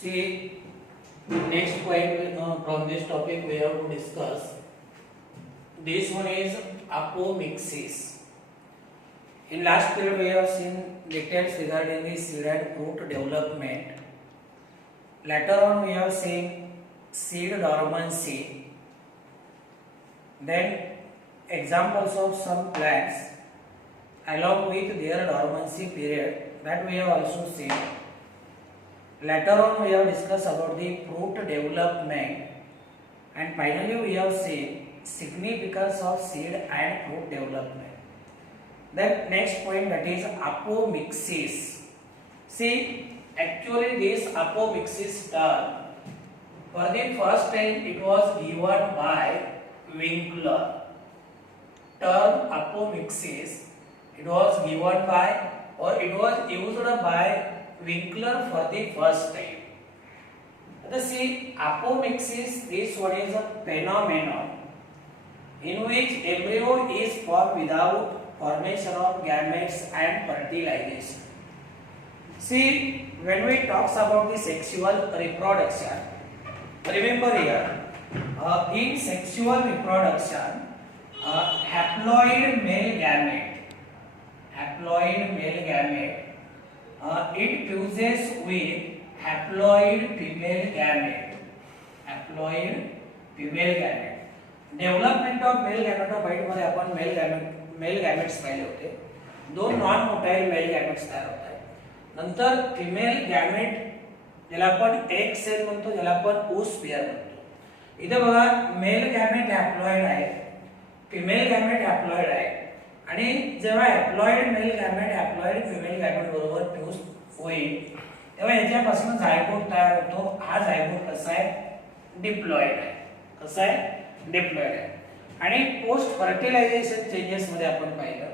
See, next point from this topic we have to discuss. This one is apomixis. In last period we have seen details regarding the seed and fruit development. Later on we have seen seed dormancy. Then examples of some plants along with their dormancy period that we have also seen. Later on we have discussed about the fruit development, and finally we have seen significance of seed and fruit development. Then next point, that is apomixis. See, actually this apomixis term for the first time it was given by Winkler. Term apomixis, it was given by or it was used by Winkler for the first time. See, apomixis, this one is a phenomenon in which embryo is formed without formation of gametes and fertilization. See, when we talk about the sexual reproduction, remember here, in sexual reproduction, haploid male gamete, it fuses with haploid female gamete. Development of male gametophyte मध्ये आपण male gametes पाहिले होते. दोन non motile male gametes तयार होतात. नंतर female gamete ज्याला आपण एक सेल म्हणतो, ज्याला आपण ओस्पियर म्हणतो. इथे बघा, मेल गॅमेट हॅप्लॉइड आहे, फिमेल गॅमेट हॅप्लॉइड आहे, आणि जेव्हा haploid mail gamete haploid female gamete बरोबर फ्यूज होईल तेव्हा याच्यापासून झायगोट तयार होतो. हा झायगोट कसा आहे? डिप्लॉइड आहे. कसा आहे? डिप्लॉइड आहे. आणि पोस्ट फर्टिलायझेशन चेंजेस मध्ये आपण पाहिलं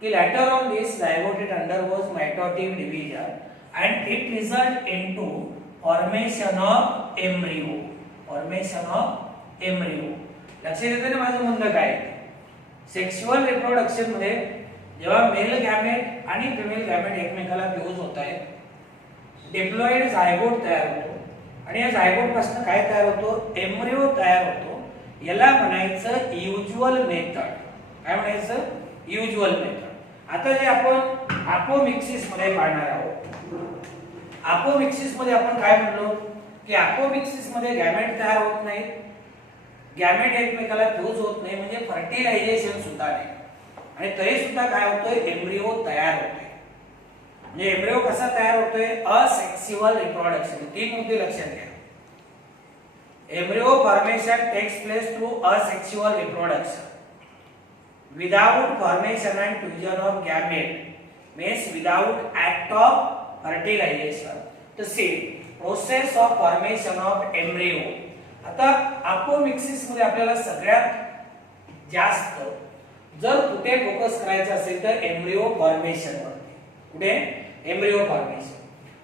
की later on this zygote it undergoes mitotic division and it result into formation of embryo. लक्षात येते ना माझं म्हणणं काय? सेक्शुअल रिप्रोडक्शन मध्ये जेव्हा मेल गॅमेट आणि फिमेल गॅमेट एकमेकाला फ्यूज होत आहेत, डिप्लॉइड झायगोट तयार होतो, आणि या झायगोट पासून काय तयार होतो? एम्ब्रियो तयार होतो. याला म्हणायचं युजुअल मेथड. काय म्हणायचं? Usual method. आता जे आपण अपोमिक्सिस मध्ये पाहणार आहोत, अपोमिक्सिस मध्ये आपण काय म्हणलो की अपोमिक्सिस मध्ये गॅमेट तयार होत नाहीत, गॅमेट एकमेकाला फ्यूज होत नाही, म्हणजे फर्टिलायझेशन सुद्धा नाही, आणि तरी सुद्धा काय होतोय? एम्ब्रियो तयार होतोय. म्हणजे एम्ब्रियो कसा तयार होतोय? Asexual reproduction. तीन मुद्दे लक्षात घ्या. Embryo formation takes place through asexual reproduction without formation and fusion of gamete, means without act of fertilization. The same process of formation of embryo. आता अपोमिक्सिस मध्ये आपल्याला सगळ्यात जास्त जर कुठे फोकस करायचं असेल तर एम्ब्रियो फॉर्मेशन वरती. कुठे? Embryo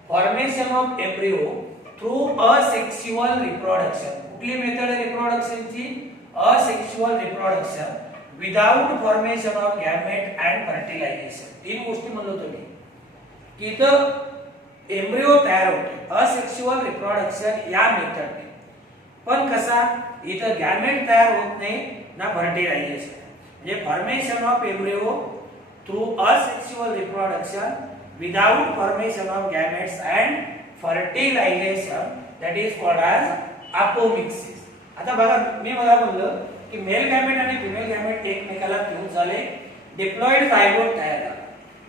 formation of embryo through asexual reproduction. कुठली मेथड आहे रिप्रोडक्शनची? Asexual reproduction without formation of gamete and fertilisation. तीन गोष्टी म्हणलो तुम्ही की इथं एम्ब्रियो तयार होतो असेक्सुअल रिप्रोडक्शन या मेथडने. पण कसा? इथं गॅमेट तयार होत नाही ना फर्टिलायझेशन. म्हणजे formation of embryo through asexual reproduction without formation of gametes and fertilization, that is called as apomixis. आता बघा, मी म्हणलं की मेल गॅमेट आणि फिमेल गॅमेट एकमेकाला फ्यूज झाले, डिप्लॉइड झायगोट तयार झाला,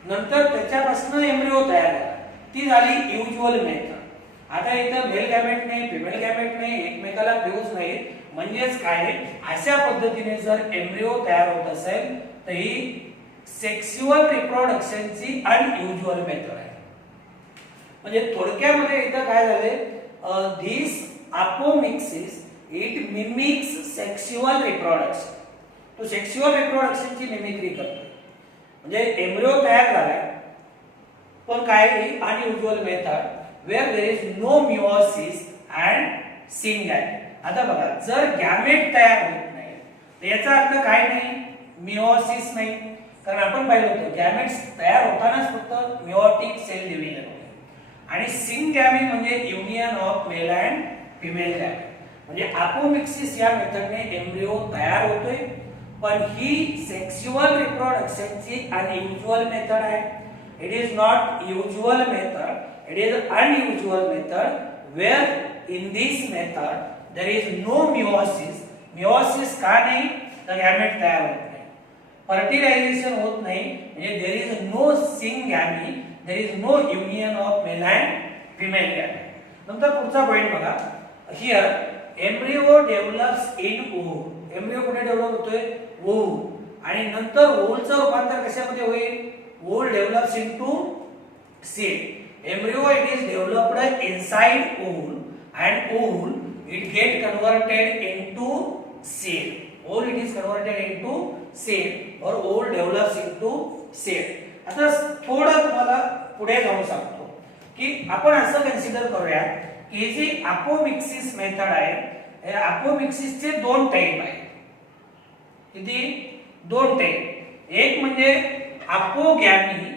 नंतर त्याच्यापासून एम्ब्रियो तयार झाला. ती झाली युजुअल मेथड. आता इथं मेल गॅमेट नाही, फिमेल गॅमेट नाही, एकमेकाला फ्यूज नाही, म्हणजेच काय? अशा पद्धतीने जर एम्ब्रियो तयार होत असेल तर ही सेक्शुअल रिप्रोडक्शनची अनयुजुअल मेथड आहे. म्हणजे थोडक्यामध्ये इथं काय झाले? This apomixis it mimics sexual reproduction. तो सेक्शुअल रिप्रोडक्शनची मिमिक्री करतो. म्हणजे एम्ब्रियो तयार झालाय, पण काय? Unusual method where there is no meiosis and single. आता बघा, जर गॅमेट तयार होत नाही तर याचा अर्थ काय नाही? मिओसिस नाही, कारण आपण पाहिलं होतं गॅमेट्स तयार होतानाच फक्त मिओटिक सेल डिव्हिजन होते. आणि सिंगॅमी म्हणजे union of male and female gamete. म्हणजे अपोमिक्सिस या मेथडने एम्ब्रियो तयार होतोय, पण ही सेक्शुअल रिप्रोडक्शनची अनयुजुअल मेथड आहे. It is not usual method, it is unusual method where in this method there is no meiosis. Meiosis का नाही तर गॅमेट तयार होत नाही, फर्टिलायझेशन होत नाही, म्हणजे there is no syngamy, there is no union of male and female gamete. नंतर पुढचा पॉइंट बघा. Here embryo develops in ovum. Embryo कुठे डेव्हलप होतोय? ओव्हम. आणि नंतर ओव्हलचं रूपांतर कशामध्ये होईल? Ovule develops into seed. Embryo it is developed inside ovule, and ovule it get converted into seed. Ovule it is converted into seed or ovule develops into seed. आता थोडं तुम्हाला पुढे जाऊन सांगतो की आपण असं कन्सिडर करूया की जी अपोमिक्सिस मेथड आहे, या अपोमिक्सिसचे दोन टाइप आहेत. किती? दोन टाइप. एक म्हणजे अपोगॅमी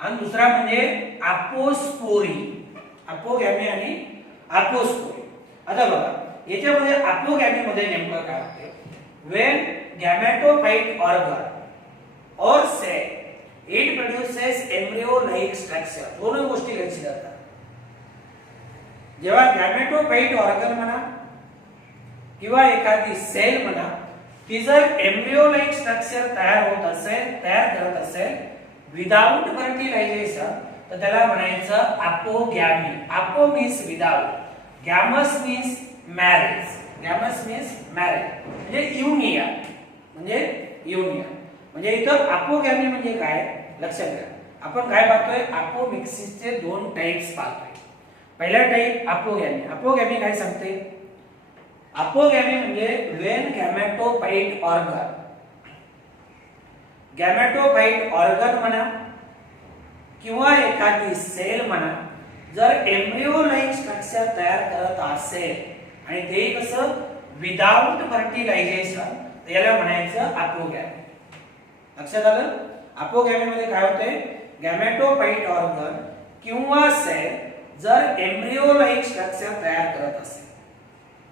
आणि दुसरा म्हणजे अपोस्पोरी. अपोगॅमी आणि अपोस्पोरी. आता बघा याच्यामध्ये अपोगॅमी मध्ये नेमकं काय होते? व्हेन गॅमेटोफाइट ऑर्गन और cell it produces embryo like structure. दोनों गोष्टी कन्सिडर करा. जेव्हा गॅमेटोफाइट ऑर्गन म्हणा किंवा एखादी सेल म्हणा, ती जर एम्ब्रियो लाइक स्ट्रक्चर तयार होत असेल, तयार करत असेल विदाउट फर्टिलायझेशन, तर त्याला म्हणायचं apogamy. Apo means without, gamos means marriage. Gamos means marriage म्हणजे युनियन, म्हणजे युनियन. म्हणजे इथं अपोगॅमी म्हणजे काय लक्षात घ्या. आपण काय पाहतोय? अपोमिक्सिसचे दोन टाइप्स पाहतोय. पहिला टाइप अपोगॅमी. अपोगॅमी काय सांगते? अपोगॅमी म्हणजे व्हेन गॅमेटोफाइट ऑर्गन, गॅमेटोफाइट ऑर्गन म्हणा किंवा एखादी सेल म्हणा, जर एम्ब्रियो लाइक स्ट्रक्चर तयार करत असेल आणि ते कसं विदाउट फर्टिलायझेशन, त्याला म्हणायचं अपोगॅमी. लक्षात आलं? अपोगॅमी मध्ये काय होते? गॅमेटोफाइट ऑर्गन किंवा सेल जर एम्ब्रियो लाइक स्ट्रक्चर तयार करत असेल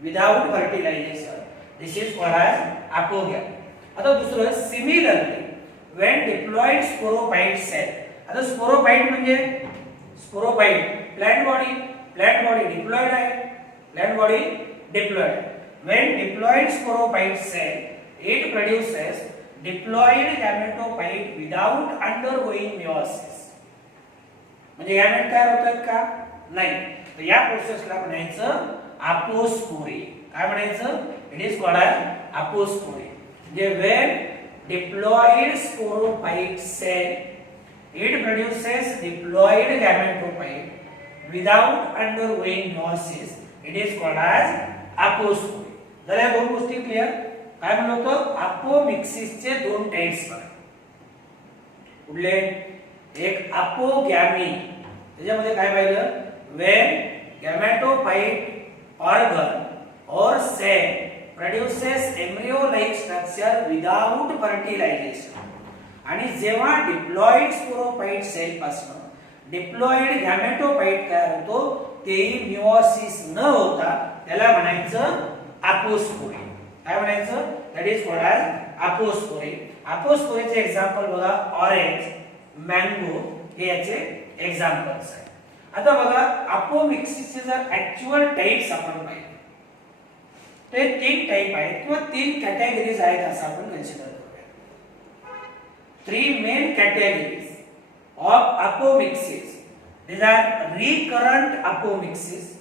without fertilisation, this is called as apogamy. आता दुसरं similarly when diploid sporophyte cell. आता स्पोरोफाइट म्हणजे स्पोरोफाइट प्लांट बॉडी डिप्लॉइड आहे, plant body diploid. when diploid sporophyte cell it produces diploid gametophyte without undergoing meiosis. म्हणजे gamete तयार होतात का? नाही. तर या प्रोसेसला म्हणायचं अपोस्पोरी. काय म्हणायचं? It is called as apospory. म्हणजे when diploid sporophyte cell it produces diploid gametophyte without undergoing meiosis, it is called as apospory. जर या दोन गोष्टी क्लिअर. काय म्हणतो? अपोमिक्सिसचे दोन टाइप्स बघा. कुठले? एक अपोगॅमी, त्याच्यामध्ये काय पाहिलं? व्हेन गॅमेटोफाइट ऑर्गन और cell produces embryo like structure without fertilization. आणि जेव्हा डिप्लॉइड स्पोरोफाइट सेल पासून डिप्लॉइड गॅमेटोफाइट तयार होतो, तेही मिओसिस न होता त्याला म्हणायचं अपोस्पोरी. काय म्हणायचं? That is called as apospory. अपोस्पोरीचे एक्झाम्पल बघा, ऑरेंज, मँगो हे याचे एक्झाम्पल्स आहेत. आता बघा अपोमिक्सिसचे जर ऍक्च्युअल टाइप्स आपण पाहिले ते तीन टाइप आहेत किंवा तीन कॅटेगरीज आहेत असं आपण कन्सिडर करूया. Three main categories of apomixis. these are recurrent apomixis,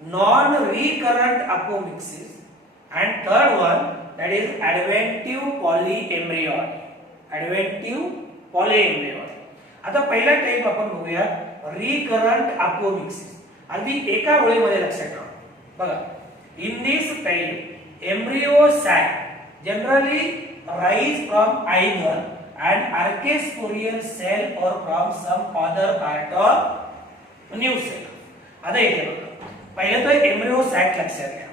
non-recurrent apomixis, and third one that is adventive polyembryony. adventive polyembryony. आता पहिला टाइप आपण बघूया recurrent apomixis. अगदी एका ओळीमध्ये लक्षात ठेवा. बघा, in this type embryo sac generally rise from either an archaeosporial cell or from some other part of new cell. आता इथे बघा, पहिलं तर एम्ब्रियो सॅक लक्षात घ्या.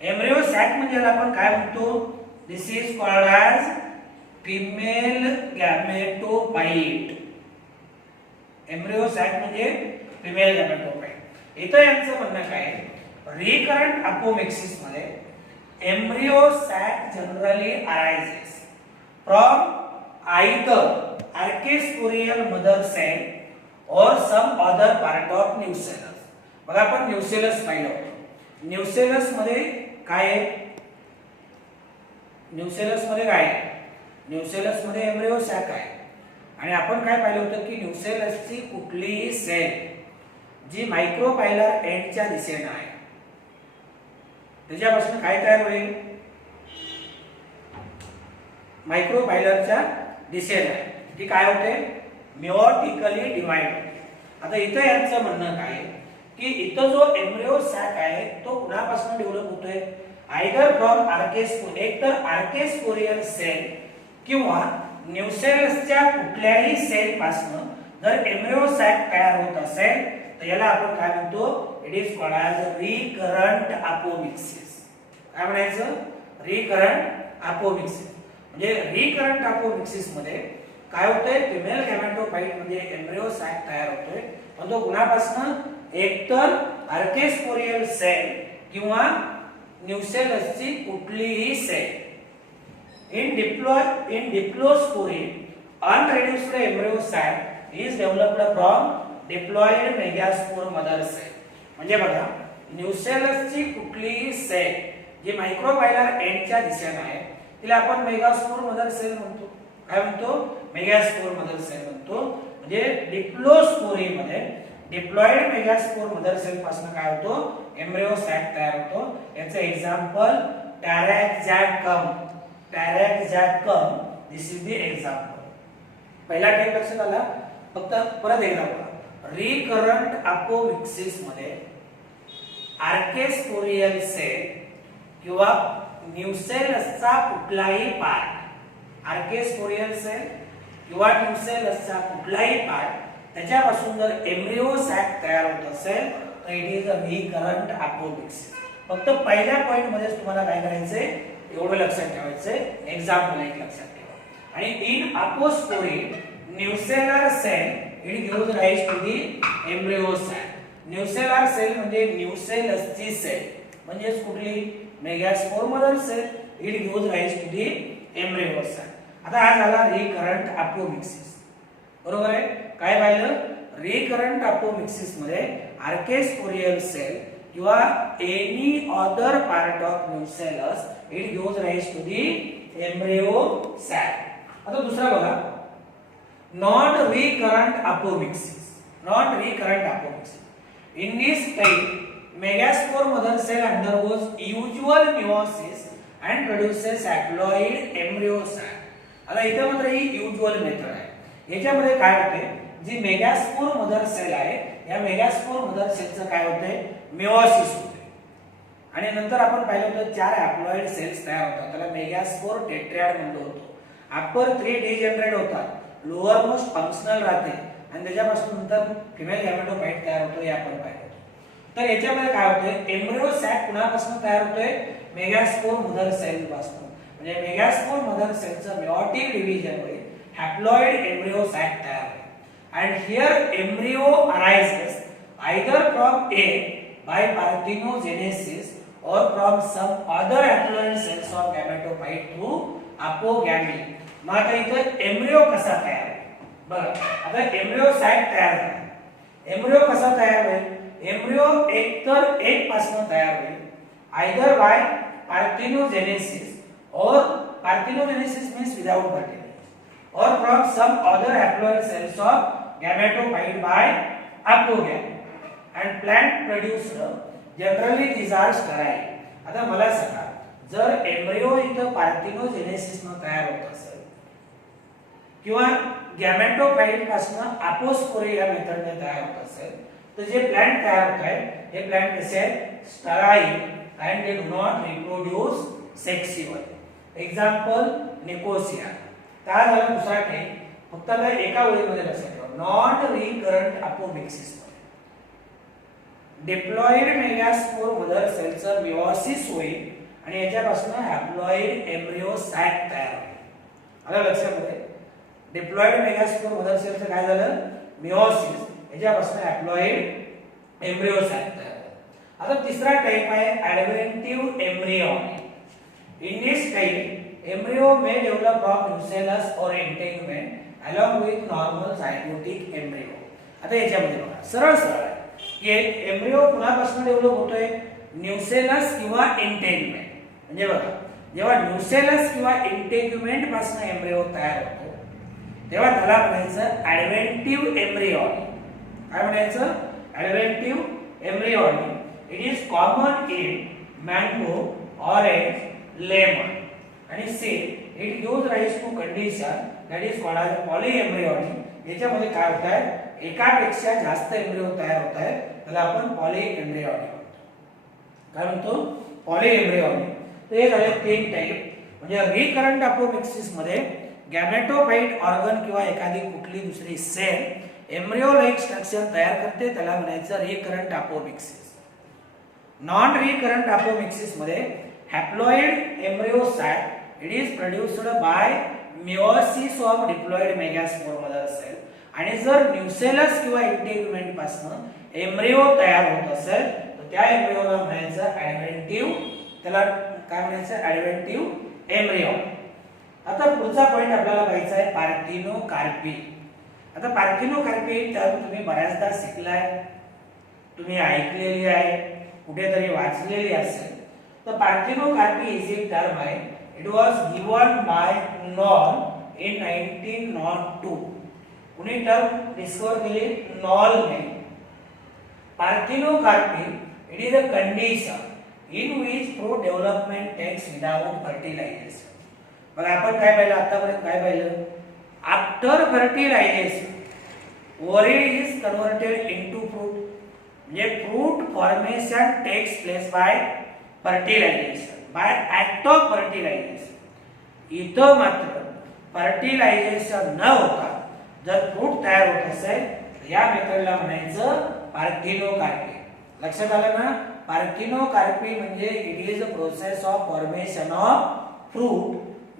एम्ब्रियो सॅक म्हणजे आपण काय म्हणतो? This is called as female gametophyte. Embryo sac म्हणजे फिमेल गॅमेटोफाइट। इथं यांचं म्हणणं काय आहे, रिकरंट अपोमिक्सिस मध्ये embryo sac generally arises from either archaeosporial mother cell or some other part of nucellus। बघा आपण न्यूसेलस पाहिलं होतं, न्यूसेलस मध्ये काय आहे, न्यूसेलस मध्ये काय आहे, न्यूसेलस मध्ये एम्ब्रियो सॅक आहे आणि आपण काय पाहिलं होतं की न्यूसेलसची कुठलीही सेल जी मायक्रोपायलर एंडच्या दिशेने आहे त्याच्यापासून काय तयार होईल, मायक्रोपायलरच्या दिशेने आहे ती काय होते, मिओटिकली डिवाइड होते। आता इथं यांचं म्हणणं काय आहे की इथं जो एम्ब्रियो सॅक आहे तो कुणापासून डेव्हलप होतोय, आयदर फ्रॉम आर्केस्पोरियल, एक तर आर्केस्पोरियल सेल किंवा न्यूसेलसच्या कुठल्याही सेल पासून जर एम्ब्रियो सॅक तयार होत असेल तर याला आपण काय म्हणतो, it is called as recurrent apomixis. काय म्हणायचं, रिकरंट अपोमिक्सिस। म्हणजे रिकरंट अपोमिक्सिस मध्ये काय होतंय, फिमेल गॅमेटोफाइट म्हणजे एम्ब्रियो सॅक तयार होतोय पण तो कुणापासून, एकतर आर्केस्पोरियल सेल किंवा न्यूसेलसची कुठलीही sale. In diplospore, unreduced embryo sac is developed from diploid megaspore mother cell। म्हणजे बघा न्यूसेलसची कुठलीही सेल जी मायक्रोपायलर एंडच्या दिशेने आहे तिला आपण मेगास्पोर मदर सेल म्हणतो। काय म्हणतो, मेगास्पोर मदर सेल म्हणतो। म्हणजे डिप्लोस्पोरी मध्ये डिप्लॉइड मेगास्पोर मदर सेल पासून काय होतो, एम्ब्रियो सॅक तयार होतो। याचे example Taraxacum, Taraxacum, this is the example. पहिला टाइप लक्षात आला, फक्त परत एकदा बघा, रिकरंट अपोमिक्सिस मध्ये आर्केस्पोरियल सेल किंवा न्यूसेलसचा कुठलाही पार्ट, आर्केस्पोरियल सेल किंवा न्यूसेलसचा कुठलाही पार्ट त्याच्यापासून जर एम्ब्रियो सॅक तयार होत असेल तर it is a recurrent apomixis. फक्त पहिल्या पॉइंट मध्ये तुम्हाला काय करायचंय, एवढं लक्षात ठेवायचंय, एक्झाम्पल एक लक्षात ठेवा। आणि in apospory nucellar cell it gives rise to the embryo sac. Nucellar cell म्हणजे न्यूसेलसची सेल म्हणजे कुठली, megaspore mother cell, it gives rise to the embryo sac. आता हा झाला रिकरंट अपोमिक्सिस, बरोबर आहे। काय पाहिलं, रिकरंट अपोमिक्सिस मध्ये आर्केस्पोरियल सेल किंवा any other part of nucellus it gives rise to the embryo sac. आता दुसरा बघा, non recurrent apomixis, non recurrent apomixis. In this type megaspore mother cell undergoes usual meiosis and produces haploid embryo sac। आता इथे मात्र ही usual method आहे। याच्यामध्ये काय होते, जी मेगास्पोर मदर सेल आहे या मेगास्पोर मदर सेलचं काय होते, मेओसिस होते आणि नंतर आपण पाहिलं होतं 4 हॅप्लॉइड सेल्स तयार होतात, त्याला मेगास्पोर टेट्रॅड म्हणलं होतं। अपर 3 डिजनरेट होतात, लोअर मोस्ट फंक्शनल राहते आणि त्याच्यापासून नंतर फिमेल गॅमेटोफाइट तयार होतो, हे आपण पाहिलं होतं। तर याच्यामध्ये काय होते, एम्ब्रियो सॅक कुणापासून तयार होतोय, मेगास्पोर मदर सेल पासून। म्हणजे मेगास्पोर मदर सेलचं मेओटिक डिव्हिजन होईल, हॅप्लॉइड एम्ब्रियो सॅक तयार होईल। And here embryo arises either from A by parthenogenesis or from some other haploid cells of gametophyte through apogamy। मग आता इथं एम्ब्रियो कसा तयार आहे बघा। आता एम्ब्रियो सॅक तयार आहे, एम्ब्रियो कसा तयार होईल, एम्ब्रियो एक तर एक पासून तयार होईल, either by parthenogenesis or parthenogenesis means without fertilization or from some other haploid cells of gametophyte by apogamy and plant produced generally these are sterile। आता मला सांगा, जर एम्ब्रियो इथं पार्थिनोजेनेसिस न तयार होत असेल किंवा गॅमेटोफाइट पासून अपोस्पोरी या मेथडने तयार होत असेल तर जे प्लांट तयार होत आहे हे प्लांट कसे आहेत, sterile and they do not reproduce sexually। Example Nicosia. काय झालं दुसरा टाइप, फक्त आता एका ओळीमध्ये लक्षात ठेवा, non recurrent apomixis diploid megaspore mother सेलचं मेओसिस होईल आणि याच्यापासून हॅप्लॉइड एम्ब्रियो सॅक तयार होईल। आता लक्षात ठेवा, डिप्लॉइड मेगास्पोर मदर सेलचं काय झालं, मेओसिस, याच्यापासून हॅप्लॉइड एम्ब्रिओ साइट तयार होतात. आता तिसरा टाइप आहे adventive embryony. In this type embryo may develop from nucellus और integument along with normal zygotic embryo. आता याच्यामध्ये बघा सरळ सरळ आहे की एम्ब्रियो कुणापासून डेव्हलप होतोय, न्यूसेलस किंवा इंटेग्युमेंट. म्हणजे बघा जेव्हा न्यूसेलस किंवा इंटेग्युमेंट पासून एम्ब्रियो तयार होतो तेव्हा त्याला म्हणायचं ॲडव्हेंटिव्ह एम्ब्रियॉन. काय म्हणायचं, adventive embryony. It is common in mango, orange, lemon आणि seed. It gives rise to condition that is called as polyembryonic. याच्यामध्ये काय होत आहे, एकापेक्षा जास्त एम्ब्रियो तयार होत आहेत, त्याला आपण पॉलीएम्ब्रियॉनिक म्हणतो. काय म्हणतो, पॉलीएम्ब्रियॉनिक. तर हे झाले तीन टाइप. म्हणजे रिकरंट अपोमिक्सिस मध्ये गॅमेटोफाइट ऑर्गन किंवा एखादी कुठली दुसरी सेल एम्ब्रियो लाइक स्ट्रक्चर तयार करते, त्याला म्हणायचं recurrent apomixis. Non recurrent apomixis मध्ये haploid embryo sac it is produced by meiosis of diploid megaspore mother cell. आणि जर न्यूसेलस किंवा इंटेग्युमेंट पासून एम्ब्रियो तयार होत असेल तर त्या एम्ब्रियोला म्हणायचं ॲडव्हेंटिव्ह, त्याला काय म्हणायचं ॲडव्हेंटिव्ह एम्ब्रियॉन. आता पुढचा पॉइंट आपल्याला पाहायचा आहे पार्थिनोकार्पी. आता पार्थिनोकार्पी टर्म तुम्ही बऱ्याचदा शिकलाय, तुम्ही ऐकलेली आहे, कुठेतरी वाचलेली असेल. तर पार्थिनोकार्पी इज ए टर्म आहे. It was given by Noll in 1902. कुणी टर्म डिस्कवर केली, नॉलने. Parthenocarpy it is a condition in which fruit development takes without fertilization. बघा आपण काय पाहिलं आतापर्यंत, काय पाहिलं, after fertilization ovary is converted into fruit. म्हणजे fruit formation takes place by fertilization, by act of fertilization. इथं मात्र फर्टिलायझेशन न होता जर फ्रूट तयार होत असेल तर या मेथडला म्हणायचं पार्थिनोकार्पी. लक्षात आलं ना, पार्थिनोकार्पी म्हणजे it is a process of formation of fruit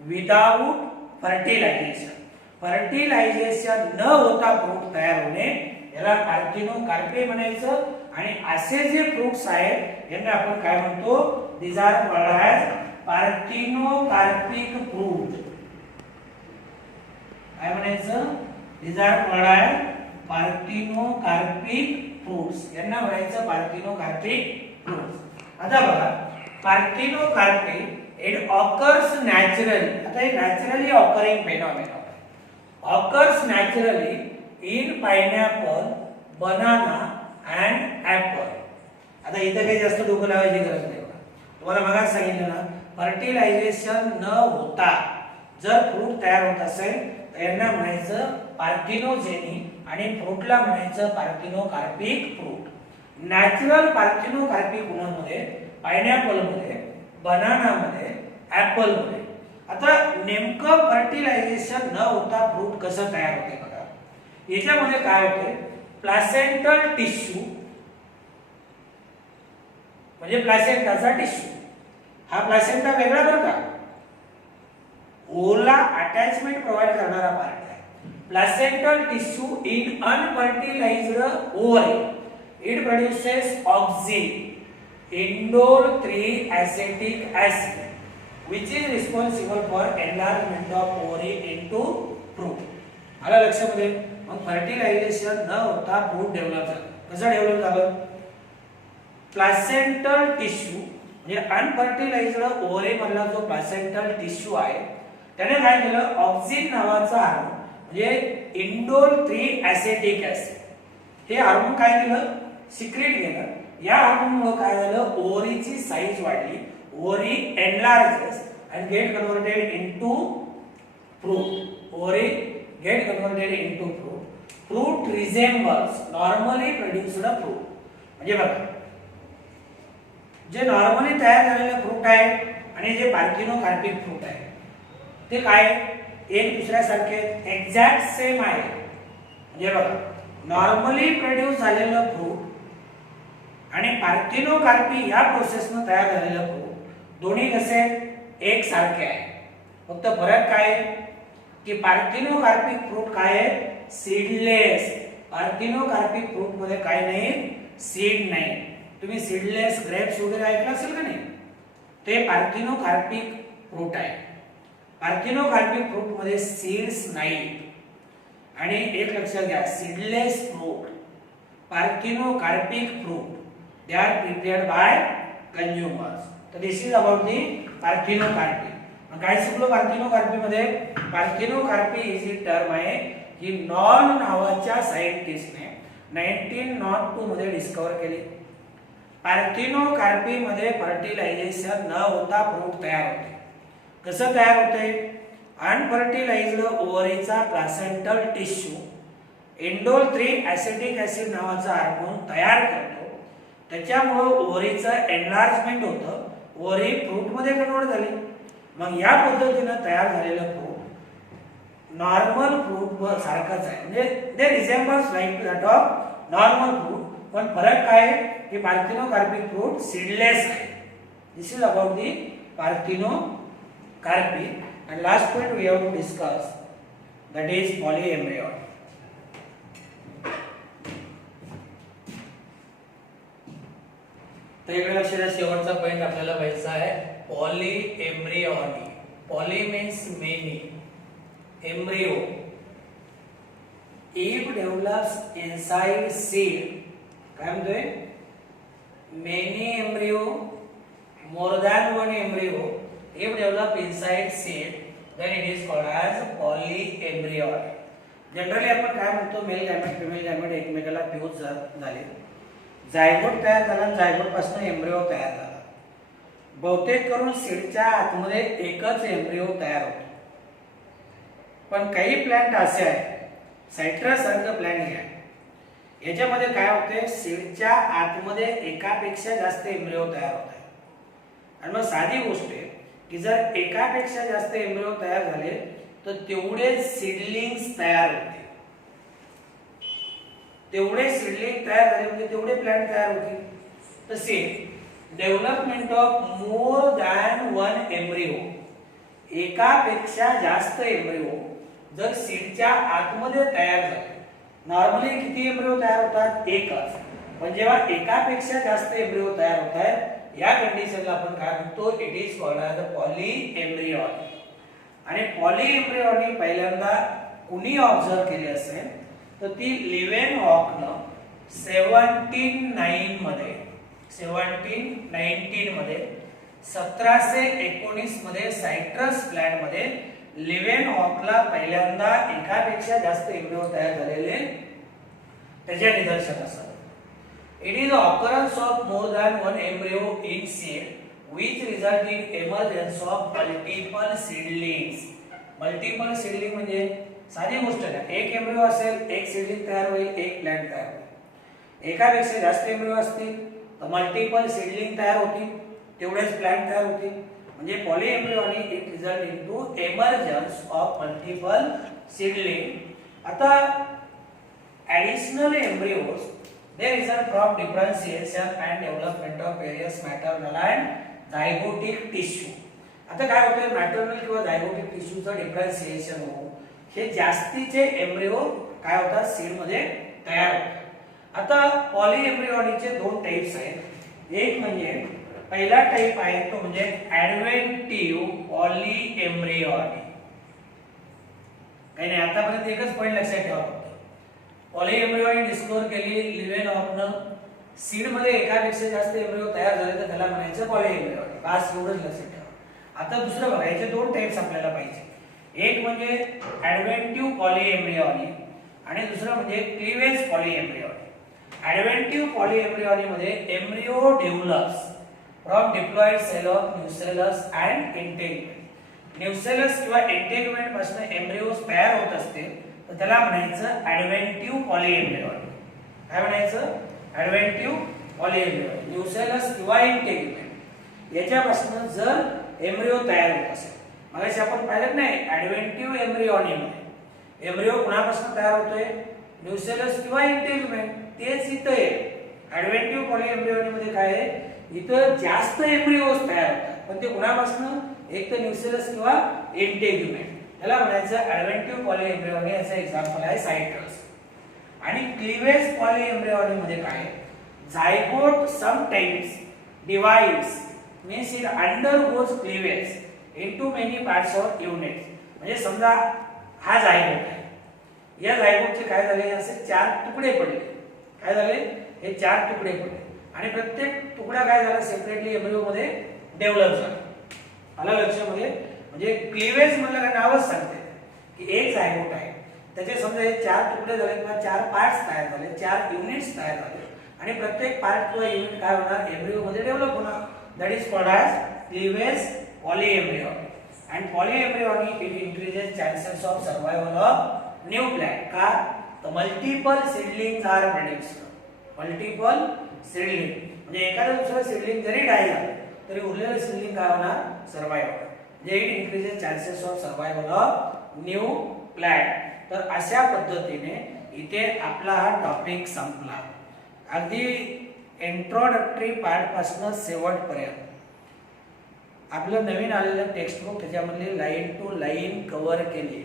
without fertilization. Fertilization न होता फ्रूट तयार होणे याला पार्थिनोकार्पी म्हणायचं. आणि असे जे फ्रूट्स आहेत यांना आपण काय म्हणतो, these are called as parthenocarpic fruit. काय म्हणायचं, these are called as parthenocarpic fruits. यांना म्हणायचं पार्थिनोकार्पिक फ्रूट्स. आता बघा पार्थिनोकार्पी इट ऑकर्स नॅचरली. आता हे नॅचरली ऑकरिंग फेनॉमेनॉन आहे. Occurs naturally in pineapple, banana and apple. आता इथे काही जास्त डोकं लावायची गरज नाही. तुम्हाला मगाच सांगितलं ना, फर्टिलायझेशन न होता जर फ्रूट तयार होत असेल तर यांना म्हणायचं पार्थिनोजेनिक आणि फ्रूटला म्हणायचं पार्थिनोकार्पिक फ्रूट. नॅचरल पार्थिनोकार्पिक गुणांमध्ये पायनॅपल मध्ये, बनाना मध्ये, ऍपल मध्ये. आता नेमकं फर्टिलायझेशन न होता फ्रूट कसं तयार होते बघा. याच्यामध्ये काय होते, प्लासेंटल टिश्यू म्हणजे प्लासेंटाचा टिश्यू. हा प्लासेंटा वेगळा बरं का, ओला अटॅचमेंट प्रोव्हाइड करणारा पार्ट आहे. Placental tissue in unfertilised ovary it produces oxide, indole 3 acetic acid which is responsible for enlargement of ovary into fruit. आला लक्षामध्ये. मग फर्टिलायझेशन न होता फ्रूट डेव्हलप झालं. कसं डेव्हलप झालं, प्लासेंटल टिश्यू म्हणजे अनफर्टिलाइज्ड ओव्हरी मधला जो प्लासेंटल टिश्यू आहे त्याने काय केलं, ऑक्सिन नावाचा हार्मोन म्हणजे इंडोल 3 ॲसेटिक ऍसिड हे हार्मोन काय केलं, सिक्रेट केलं. या हार्मोनमुळे काय झालं, ओव्हरीची साईज वाढली, ovary enlarges and get converted into fruit. Ovary get converted into fruit. Fruit resembles normally produced fruit. म्हणजे बघा जे नॉर्मली तयार झालेले फ्रूट आहे आणि जे पार्थिनोकार्पिक फ्रूट आहे ते काय एक दुसऱ्यासारखे एक्झॅक्ट सेम आहे. म्हणजे बघा नॉर्मली प्रोड्यूस झालेलं फ्रूट आणि पार्थिनोकार्पी या प्रोसेसने तयार झालेलं फ्रूट दोन्ही कसे एक सारखे आहे. फक्त फरक काय की पार्थिनोकार्पिक फ्रूट काय आहे, सीडलेस पार्थिनोकार्पिक फ्रूट मध्ये काय नाही, सीड नाही. तुम्ही सीडलेस ग्रेप्स वगैरे ऐकलं असेल का नाही, ते पार्थिनोकार्पिक फ्रूट आहे. पार्थिनोकार्पिक फ्रूट मध्ये सीड्स नाही. आणि एक लक्षात घ्या, seedless fruit, parthenocarpic fruit, they are prepared by consumers. तर this is about the parthenocarpy. काय शिकलो पार्थिनोकार्पी मध्ये? पार्थिनोकार्पी इज इट टर्म आहे ही नॉन नावाच्या सायंटिस्टने 1902 मध्ये डिस्कव्हर केली. पार्थिनोकार्पी मध्ये फर्टिलायझेशन न होता फ्रूट तयार होते. कसं तयार होते? अनफर्टिलाइज्ड ओव्हरीचा placental tissue indole 3 acetic acid नावाचा हार्मोन तयार करतो. त्याच्यामुळे ओव्हरीचं एनलार्जमेंट होतं, ओव्हरी फ्रूट मध्ये कन्वर्ट झाली. मग या पद्धतीने तयार झालेलं फ्रूट नॉर्मल फ्रूट सारखंच आहे, म्हणजे they resembles like that of normal fruit. पण फरक काय आहे की पार्थिनोकार्पिक फ्रूट सीडलेस आहे. This is about the parthenocarpy. And last point we have to discuss, that is polyembryony. तर इकडे लक्ष द्या, शेवटचा पॉइंट आपल्याला पाहायचा आहे polyembryony. Poly means many, embryo If develops inside seed, काय म्हणतोय? Many embryo, more than one embryo, if develop inside seed, then it is called as polyembryony. Generally आपण काय म्हणतो, मेल गॅमेट फिमेल गॅमेट एकमेकाला fuse झाले, zygote तयार झाला, zygote पासून एम्ब्रियो तयार झाला. बहुतेक करून सीडच्या आतमध्ये एकच एम्ब्रियो तयार होतो. पण काही प्लांट असे आहेत, सायट्रस सारखं प्लांट घ्या, याच्यामध्ये काय होते, सीडच्या आतमध्ये एकापेक्षा जास्त एम्ब्रियो तयार होत आहे. आणि मग साधी गोष्ट आहे की जर एकापेक्षा जास्त एम्ब्रियो तयार झाले तर तेवढे सीडलिंग्स तयार होते. तेवढे सीडलिंग तयार झाले म्हणजे तेवढे प्लांट तयार होतील. तसे development of more than one embryo, एकापेक्षा जास्त एम्ब्रियो जर सीडच्या आतमध्ये तयार झाले, नॉर्मली किती एम्ब्रियो तयार होतात? एकच. पण जेव्हा एकापेक्षा जास्त एम्ब्रियो तयार होत आहेत, या कंडिशनला आपण काय म्हणतो, it is called as polyembryony. आणि पॉलीएम्ब्रियोनी पहिल्यांदा कुणी ऑब्झर्व केली असेल तर ती लिव्हेनहॉकनं 1719 मध्ये 1719 मध्ये सायट्रस प्लांट मध्ये लिव्हेनहॉकला पहिल्यांदा एकापेक्षा जास्त एम्ब्रियो तयार झालेले त्याच्या निदर्शन असतात. It is the occurrence of more than one embryo in seed which result in emergence of multiple seedlings. Multiple seedling म्हणजे साधी गोष्ट आहे, एक एम्ब्रियो असेल, एक सीडलिंग तयार होईल, एक प्लांट तयार होईल. एकापेक्षा जास्त एम्ब्रियो असतील तर मल्टिपल सीडलिंग तयार होतील, तेवढेच प्लांट तयार होतील. म्हणजे polyembryony it result into emergence of multiple seedling. आता additional embryos they result from differentiation and development of various maternal and zygotic tissue. आता काय होतं, मॅटर्नल किंवा झायगोटिक टिश्यूचं डिफरन्शिएशन होऊन हे जास्तीचे एम्ब्रियो काय होतात, सीड मध्ये तयार होतात. आता पॉलीएम्ब्रियोनीचे दोन टाइप्स आहेत. एक म्हणजे पहिला टाइप आहे तो म्हणजे ॲडव्हेंटिव्ह पॉलीएम्ब्रियोनी. काही नाही, आतापर्यंत एकच पॉइंट लक्षात ठेवा. पॉलीएम्ब्रियोनी डिस्कव्हर केली लिव्हेनहॉकनं, सीड मध्ये एकापेक्षा जास्त एम्ब्रियो तयार झाले तर त्याला म्हणायचं पॉलीएम्ब्रियोनी. बस एवढंच लक्षात ठेवा. आता दुसरं बघा, याचे दोन टाइप्स आपल्याला पाहिजे. एक म्हणजे ॲडव्हेंटिव्ह पॉलीएम्ब्रियोनी आणि दुसरं म्हणजे क्लीवेज पॉलीएम्ब्रियोनी. ॲडव्हेंटिव्ह पॉलीएम्ब्रियोनी मध्ये embryo develops from diploid cell of nucellus and integument. Nucellus किंवा इंटेग्युमेंट पासून एम्ब्रियोज तयार होत असतील तर त्याला म्हणायचं ॲडव्हेंटिव्ह पॉलीएम्ब्रियोनी. काय म्हणायचं? ॲडव्हेंटिव्ह पॉलीएम्ब्रियोनी. न्यूसेलस किंवा इंटेग्युमेंट याच्यापासून जर एम्ब्रियो तयार होत असेल, मगाशी आपण पाहिलं नाही, ॲडव्हेंटिव्ह एम्ब्रियोनी मध्ये एम्ब्रियो कुणापासून तयार होतोय? न्यूसेलस किंवा इंटेग्युमेंट. तेच इथं आहे ॲडव्हेंटिव्ह पॉलीएम्ब्रियोनी मध्ये काय आहे, इथं जास्त एम्ब्रियोज तयार होतात, पण ते कुणापासून? एक तर न्यूसेलस किंवा इंटेग्युमेंट. त्याला म्हणायचं ॲडव्हेंटिव्ह पॉलीएम्ब्रियोनी. याचं एक्झाम्पल आहे सायट्रस. आणि क्लिवेज पॉलीएम्ब्रिओनी मध्ये काय, zygote sometimes divides means it undergoes cleavage into many parts of units. म्हणजे समजा हा झायगोट आहे, या झायगोटचे काय झाले, असे 4 तुकडे पडले. काय झाले, हे 4 तुकडे पडले आणि प्रत्येक तुकडा काय झाला, सेपरेटली एम्ब्रिओ मध्ये डेव्हलप झाला. आला लक्षामध्ये. म्हणजे क्लिवेज म्हणलं का नावच सांगते की एक झायगोट आहे, त्याचे समजा हे 4 तुकडे झाले किंवा 4 पार्ट्स तयार झाले, 4 युनिट्स तयार झाले आणि प्रत्येक पार्ट किंवा युनिट काय होणार, एम्ब्रिओ मध्ये डेव्हलप होणार. That is called as cleavage polyembryony. And polyembryony it increases chances of survival of new plant. का, तर multiple seedlings are produced. Multiple seedling म्हणजे एखादं दुसरं सीडलिंग जरी डाय झालं तरी उरलेलं सीडलिंग काय होणार, सर्वाइव्ह होणार. म्हणजे it increases chances of survival of new plant. तर अशा पद्धतीने इथे आपला हा टॉपिक संपला. अगदी इंट्रोडक्टरी पार्ट पासून शेवटपर्यंत आपलं नवीन आलेलं टेक्स्टबुक त्याच्यामधली लाईन टू लाईन कव्हर केली.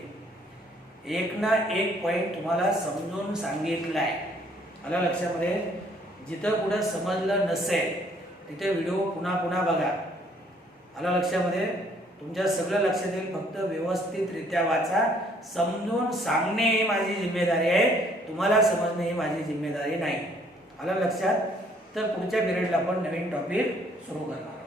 एक ना एक पॉइंट तुम्हाला समजून सांगितलाय. आला लक्षामध्ये. जिथं पुढे समजलं नसेल तिथे व्हिडिओ पुन्हा पुन्हा बघा. आला लक्षामध्ये. तुमच्या सगळं लक्षात येईल. फक्त व्यवस्थितरित्या वाचा. समजून सांगणे ही माझी जिम्मेदारी आहे, तुम्हाला समजणे ही माझी जिम्मेदारी नाही. आलं लक्षात. तर पुढच्या पिरियडला आपण नवीन टॉपिक सुरू करणार.